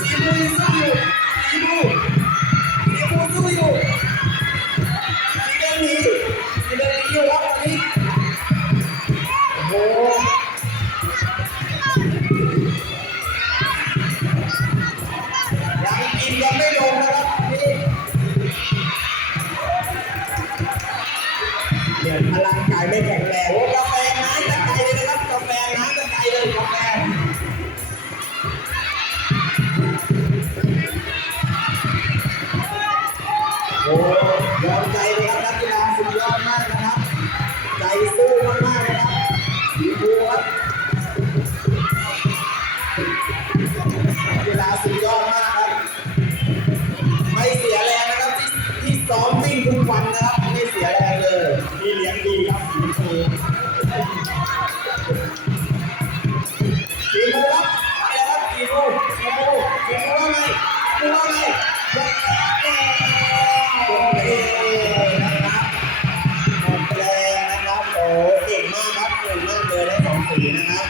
สีมูยังสู้อยู่สีมูสู้อยู่สีแดงหนีอยู่ครับตอนนี้โอ้ยังกินยังไม่ลงนะครับนี่เดี๋ยวพลังกายไม่แข็งแรงโอ้กาแฟน้ำจะไกลเลยนะครับกาแฟน้ำจะไกลเลยกาแฟโอ้ยอมใจเลยครับนักกีฬาสุดยอดมากนะครับใจสู้มากๆนะครับสีบัวนักกีฬาสุดยอดมากครับไม่เสียแรงนะครับที่ซ้อมวิ่งทุกวันนะครับไม่เสียแรงเลยนี่เลี้ยงดีครับสีบัวไปแล้วครับสีบัวว่าไงหมดแรงนะครับโอ้เก่งมากครับเก่งมากเลยได้2 สีนะครับ